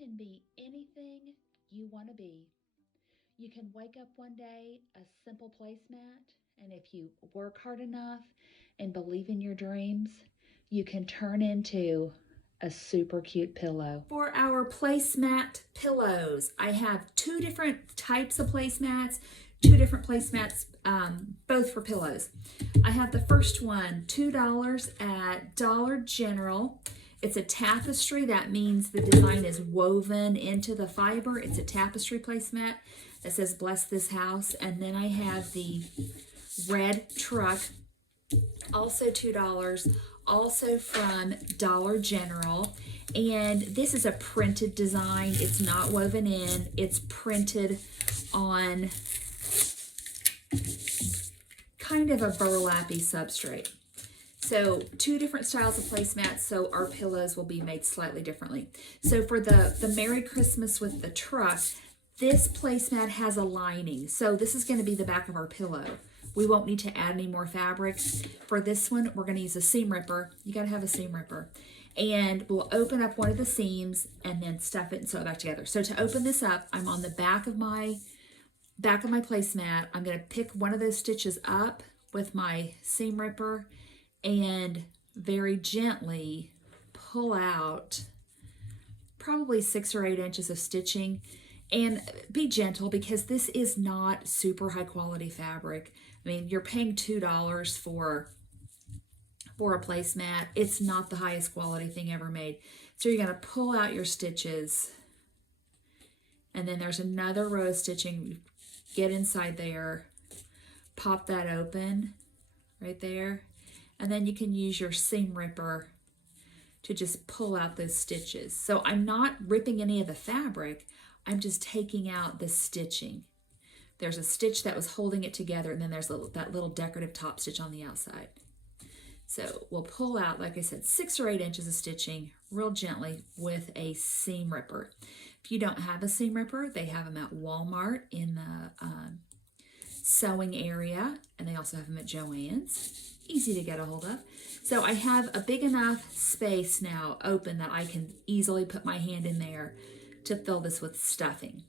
can be anything you want to be. You can wake up one day a simple placemat, and if you work hard enough and believe in your dreams, you can turn into a super cute pillow. For our placemat pillows, I have two different types of placemats, both for pillows. I have the first one, $2 at Dollar General. It's a tapestry. That means the design is woven into the fiber. It's a tapestry placemat that says bless this house. And then I have the red truck, also $2, also from Dollar General. And this is a printed design. It's not woven in. It's printed on kind of a burlappy substrate. So two different styles of placemats, so our pillows will be made slightly differently. So for the Merry Christmas with the truck, this placemat has a lining. So this is going to be the back of our pillow. We won't need to add any more fabric. For this one, we're going to use a seam ripper. You got to have a seam ripper. And we'll open up one of the seams and then stuff it and sew it back together. So to open this up, I'm on the back of my placemat. I'm going to pick one of those stitches up with my seam ripper and very gently pull out probably 6 or 8 inches of stitching. And be gentle because this is not super high quality fabric. I mean, you're paying $2 for a placemat. It's not the highest quality thing ever made. So you're going to pull out your stitches, and then there's another row of stitching. Get inside there, pop that open right there, and then you can use your seam ripper to just pull out those stitches. So I'm not ripping any of the fabric, I'm just taking out the stitching. There's a stitch that was holding it together, and then there's that little decorative top stitch on the outside. So we'll pull out, like I said, 6 or 8 inches of stitching real gently with a seam ripper. If you don't have a seam ripper, they have them at Walmart in the sewing area, and they also have them at Joann's. Easy to get a hold of. So I have a big enough space now open that I can easily put my hand in there to fill this with stuffing.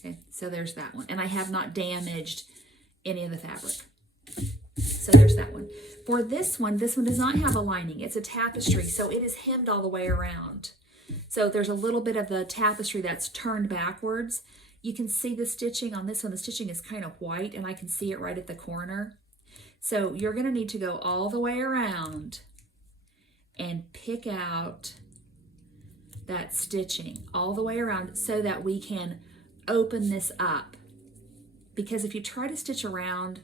Okay, so there's that one. And I have not damaged any of the fabric. So there's that one. For this one does not have a lining. It's a tapestry, so it is hemmed all the way around. So there's a little bit of the tapestry that's turned backwards. You can see the stitching on this one. The stitching is kind of white, and I can see it right at the corner. So you're going to need to go all the way around and pick out that stitching all the way around so that we can open this up. Because if you try to stitch around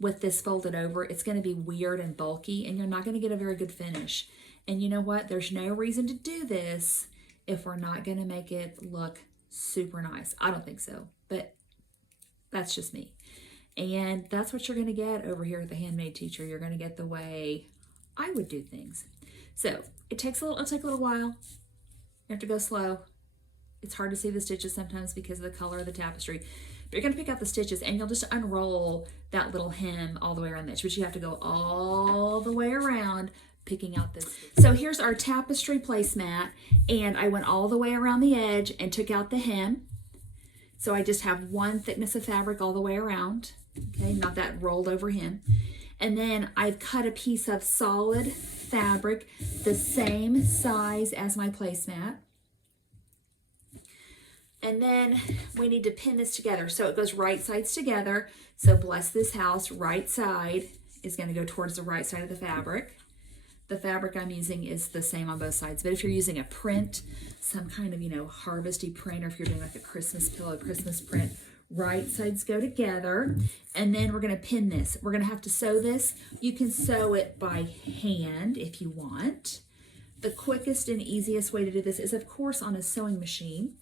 with this folded over, it's going to be weird and bulky, and you're not going to get a very good finish. And you know what? There's no reason to do this if we're not going to make it look super nice. I don't think so, but that's just me. And that's what you're going to get over here at the Handmade Teacher. You're going to get the way I would do things. So it'll take a little while. You have to go slow. It's hard to see the stitches sometimes because of the color of the tapestry. But you're going to pick out the stitches, and you'll just unroll that little hem all the way around the edge. But you have to go all the way around picking out this. So here's our tapestry placemat, and I went all the way around the edge and took out the hem. So I just have one thickness of fabric all the way around, okay, not that rolled over hem. And then I've cut a piece of solid fabric the same size as my placemat. And then we need to pin this together. So it goes right sides together. So bless this house, right side is going to go towards the right side of the fabric. The fabric I'm using is the same on both sides. But if you're using a print, some kind of, harvesty print, or if you're doing like a Christmas pillow, Christmas print, right sides go together. And then we're going to pin this. We're going to have to sew this. You can sew it by hand if you want. The quickest and easiest way to do this is, of course, on a sewing machine.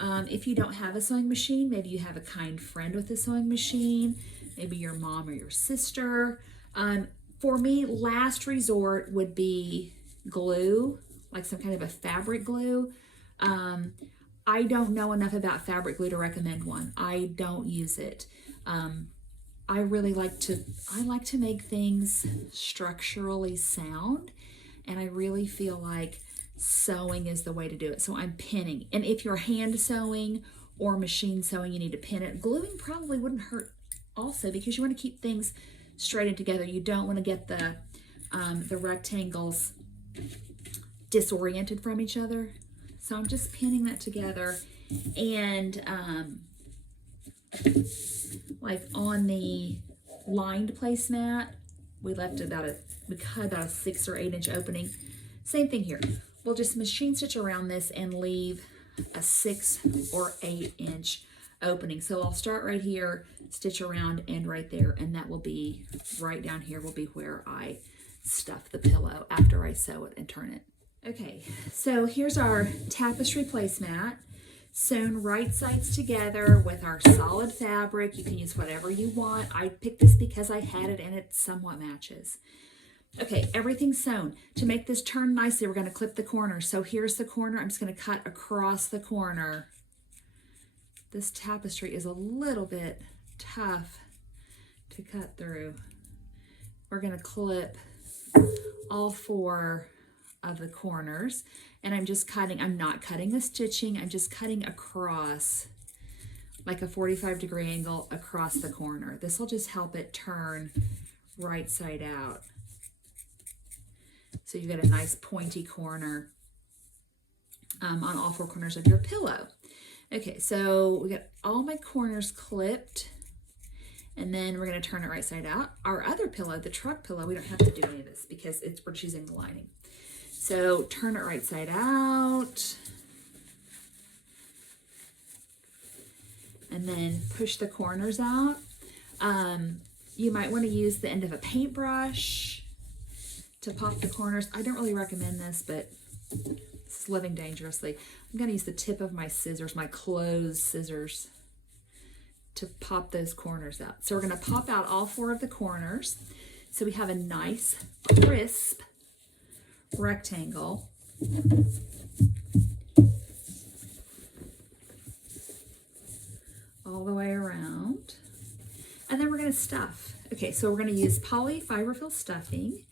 If you don't have a sewing machine, maybe you have a kind friend with a sewing machine, maybe your mom or your sister. For me, last resort would be glue, like some kind of a fabric glue. I don't know enough about fabric glue to recommend one. I don't use it. I like to make things structurally sound, and I really feel like sewing is the way to do it. So I'm pinning. And if you're hand sewing or machine sewing, you need to pin it. Gluing probably wouldn't hurt also, because you want to keep things straightened together. You don't want to get the rectangles disoriented from each other. So I'm just pinning that together. And like on the lined placemat, we cut about a 6 or 8 inch opening. Same thing here. We'll just machine stitch around this and leave a 6 or 8 inch opening. So I'll start right here, stitch around, and right there, and that will be right down here will be where I stuff the pillow after I sew it and turn it. Okay, so here's our tapestry placemat, sewn right sides together with our solid fabric. You can use whatever you want. I picked this because I had it and it somewhat matches. Okay, everything's sewn. To make this turn nicely, we're going to clip the corners. So here's the corner. I'm just going to cut across the corner. This tapestry is a little bit tough to cut through. We're going to clip all 4 of the corners, and I'm just cutting. I'm not cutting the stitching. I'm just cutting across like a 45-degree angle across the corner. This will just help it turn right side out. So you get a nice pointy corner on all 4 corners of your pillow. Okay, so we got all my corners clipped, and then we're going to turn it right side out. Our other pillow, the truck pillow, we don't have to do any of this because we're choosing the lining. So turn it right side out, and then push the corners out. You might want to use the end of a paintbrush to pop the corners. I don't really recommend this, but this is living dangerously. I'm going to use the tip of my scissors, my closed scissors, to pop those corners out. So we're going to pop out all 4 of the corners. So we have a nice, crisp rectangle. All the way around. And then we're going to stuff. Okay, so we're going to use poly fiberfill stuffing,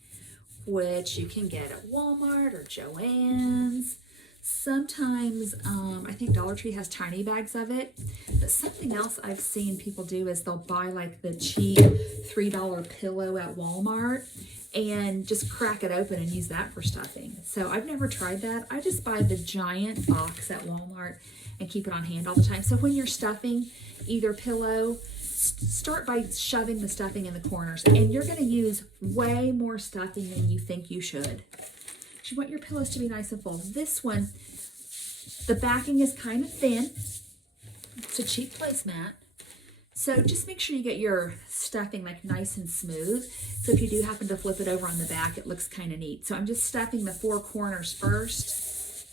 which you can get at Walmart or Joann's. Sometimes, I think Dollar Tree has tiny bags of it. But something else I've seen people do is they'll buy like the cheap $3 pillow at Walmart and just crack it open and use that for stuffing. So I've never tried that. I just buy the giant box at Walmart and keep it on hand all the time. So when you're stuffing either pillow, start by shoving the stuffing in the corners, and you're going to use way more stuffing than you think you should. You want your pillows to be nice and full. This one, the backing is kind of thin. It's a cheap placemat. So just make sure you get your stuffing like nice and smooth. So if you do happen to flip it over on the back, it looks kind of neat. So I'm just stuffing the 4 corners first,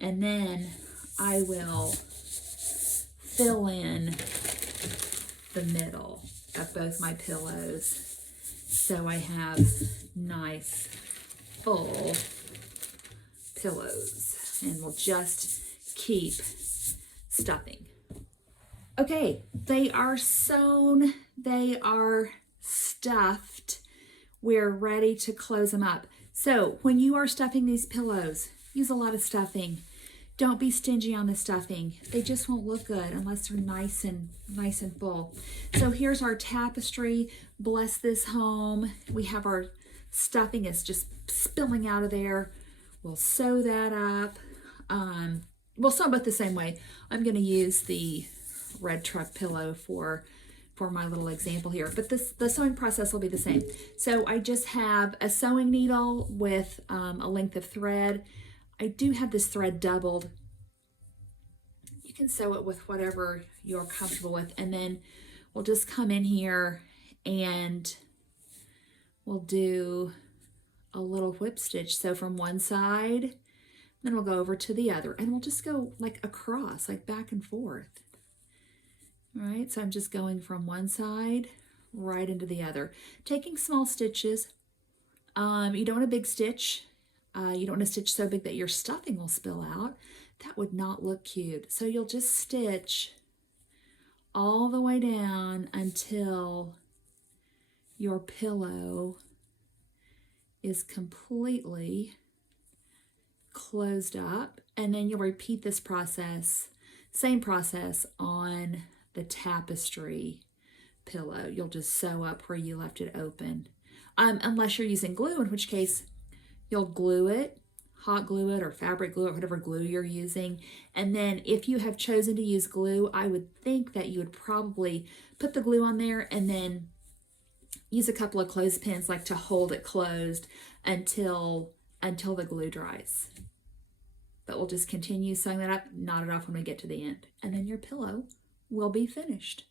and then I will fill in the middle of both my pillows so I have nice full pillows, and we'll just keep stuffing. Okay, they are sewn, they are stuffed. We're ready to close them up. So when you are stuffing these pillows, use a lot of stuffing. Don't be stingy on the stuffing. They just won't look good unless they're nice and full. So here's our tapestry. Bless this home. We have our stuffing is just spilling out of there. We'll sew that up. We'll sew both the same way. I'm going to use the red truck pillow for my little example here, but the sewing process will be the same. So I just have a sewing needle with a length of thread. I do have this thread doubled. You can sew it with whatever you're comfortable with, and then we'll just come in here and we'll do a little whip stitch. So from one side, then we'll go over to the other, and we'll just go like across, like back and forth. All right, so I'm just going from one side right into the other, taking small stitches. You don't want a big stitch. You don't want to stitch so big that your stuffing will spill out. That would not look cute. So you'll just stitch all the way down until your pillow is completely closed up, and then you'll repeat this process, same process on the tapestry pillow. You'll just sew up where you left it open. Unless you're using glue, in which case you'll glue it, hot glue it, or fabric glue it, whatever glue you're using. And then if you have chosen to use glue, I would think that you would probably put the glue on there and then use a couple of clothespins like to hold it closed until the glue dries. But we'll just continue sewing that up, knot it off when we get to the end, and then your pillow will be finished.